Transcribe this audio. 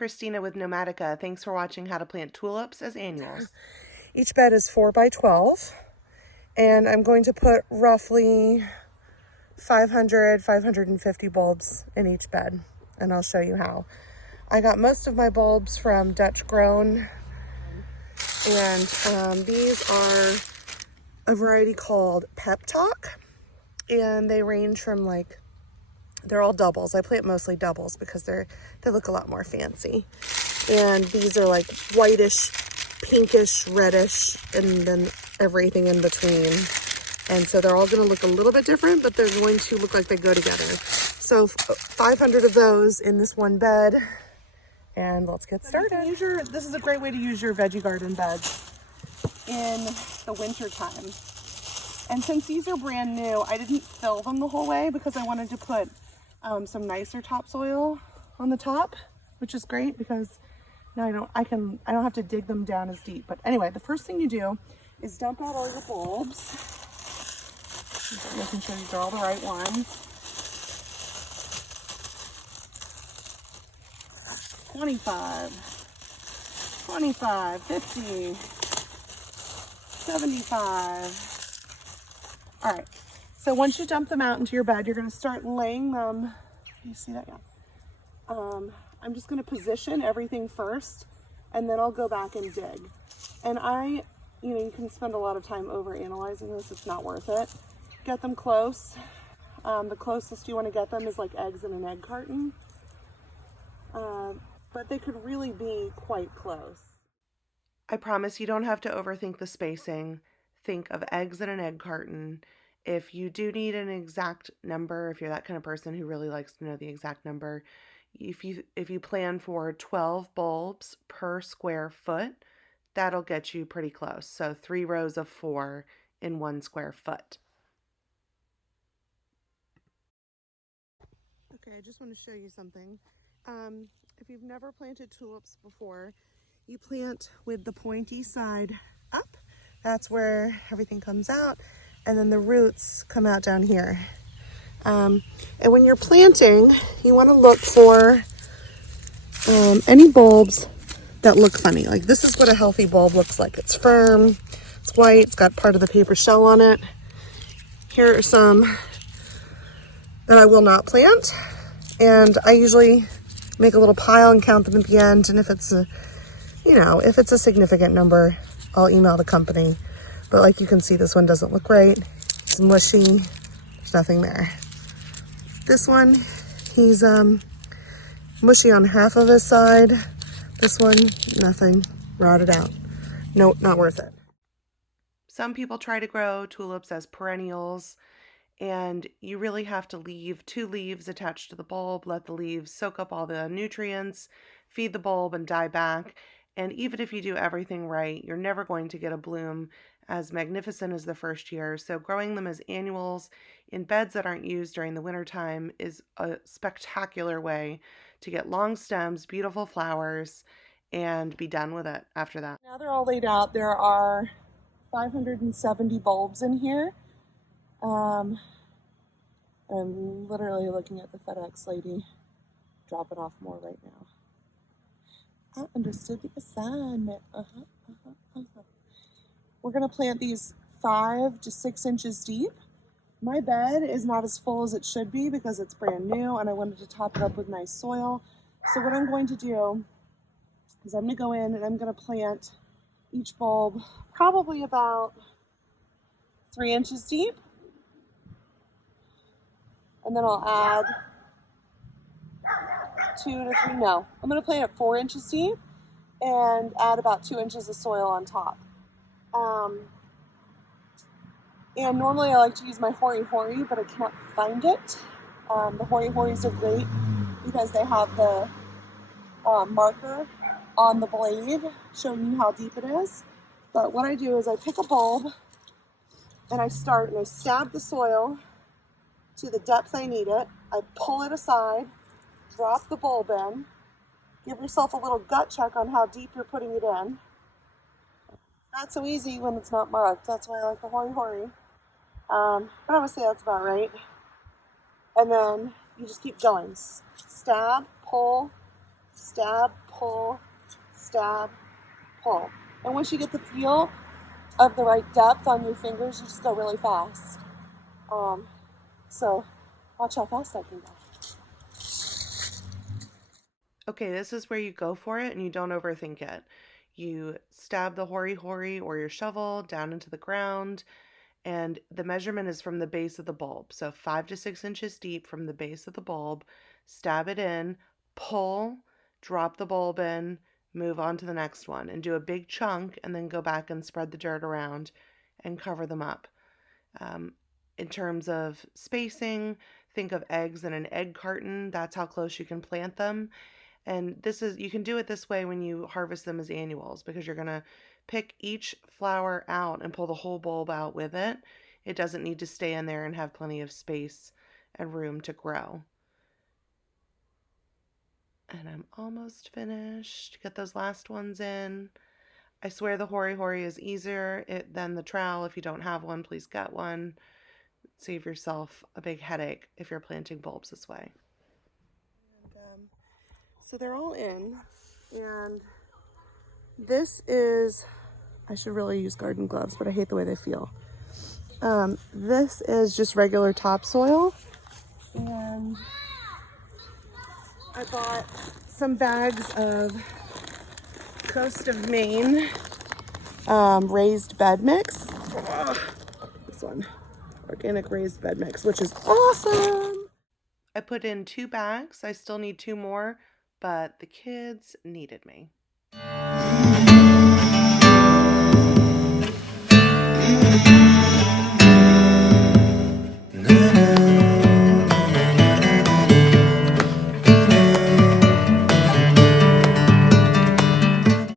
Christina with Nomatica. Thanks for watching how to plant tulips as annuals. Each bed is 4 by 12, and I'm going to put roughly 550 bulbs in each bed, and I'll show you how. I got most of my bulbs from Dutch Grown, and these are a variety called Pep Talk, and they range from they're all doubles. I plant mostly doubles because they look a lot more fancy. And these are like whitish, pinkish, reddish, and then everything in between. And so they're all going to look a little bit different, but they're going to look like they go together. So 500 of those in this one bed. And let's get started. This is a great way to use your veggie garden beds in the winter time. And since these are brand new, I didn't fill them the whole way because I wanted to put some nicer topsoil on the top, which is great because now I don't have to dig them down as deep. But anyway, the first thing you do is dump out all your bulbs, making sure these are all the right ones. 25, 50, 75. All right, so once you dump them out into your bed, you're going to start laying them. You see that? Yeah. I'm just going to position everything first, and then I'll go back and dig. And you can spend a lot of time over analyzing this. It's not worth it. Get them close. The closest you want to get them is like eggs in an egg carton. But they could really be quite close. I promise you don't have to overthink the spacing. Think of eggs in an egg carton. If you do need an exact number, if you're that kind of person who really likes to know the exact number, if you plan for 12 bulbs per square foot, that'll get you pretty close. So 3 rows of 4 in 1 square foot. Okay, I just want to show you something. If you've never planted tulips before, you plant with the pointy side up. That's where everything comes out, and then the roots come out down here. And when you're planting, you want to look for any bulbs that look funny. Like this is what a healthy bulb looks like. It's firm, it's white, it's got part of the paper shell on it. Here are some that I will not plant, and I usually make a little pile and count them at the end, and if it's a significant number, I'll email the company. But like you can see, this one doesn't look right. It's mushy. There's nothing there. This one, he's mushy on half of his side. This one, nothing. Rotted out. Nope, not worth it. Some people try to grow tulips as perennials, and you really have to leave 2 leaves attached to the bulb, let the leaves soak up all the nutrients, feed the bulb, and die back. And even if you do everything right, you're never going to get a bloom as magnificent as the first year. So growing them as annuals in beds that aren't used during the wintertime is a spectacular way to get long stems, beautiful flowers, and be done with it after that. Now they're all laid out. There are 570 bulbs in here. I'm literally looking at the FedEx lady dropping off more right now. I understood the assignment. We're going to plant these 5 to 6 inches deep. My bed is not as full as it should be because it's brand new, and I wanted to top it up with nice soil. So what I'm going to do is I'm going to go in and I'm going to plant each bulb probably about 3 inches deep. And then I'll add 2 to 3, no, I'm going to plant it 4 inches deep and add about 2 inches of soil on top. And normally I like to use my hori-hori, but I can't find it. The hori-horis are great because they have the marker on the blade showing you how deep it is. But what I do is I pick a bulb and I stab the soil to the depth I need it. I pull it aside, drop the bulb in, give yourself a little gut check on how deep you're putting it in. It's not so easy when it's not marked. That's why I like the hori-hori. But I would say that's about right. And then you just keep going. Stab, pull, stab, pull, stab, pull. And once you get the feel of the right depth on your fingers, you just go really fast. So watch how fast I can go. Okay, this is where you go for it and you don't overthink it. You stab the hori or your shovel down into the ground, and the measurement is from the base of the bulb. So 5 to 6 inches deep from the base of the bulb, stab it in, pull, drop the bulb in, move on to the next one, and do a big chunk, and then go back and spread the dirt around and cover them up. Um, in terms of spacing, think of eggs in an egg carton. That's how close you can plant them. And you can do it this way when you harvest them as annuals, because you're going to pick each flower out and pull the whole bulb out with it. It doesn't need to stay in there and have plenty of space and room to grow. And I'm almost finished. Get those last ones in. I swear the hori is easier than the trowel. If you don't have one, please get one. Save yourself a big headache if you're planting bulbs this way. And, so they're all in, and this is, I should really use garden gloves, but I hate the way they feel. This is just regular topsoil, and I bought some bags of Coast of Maine raised bed mix. This one, organic raised bed mix, which is awesome. I put in 2 bags. I still need 2 more, but the kids needed me.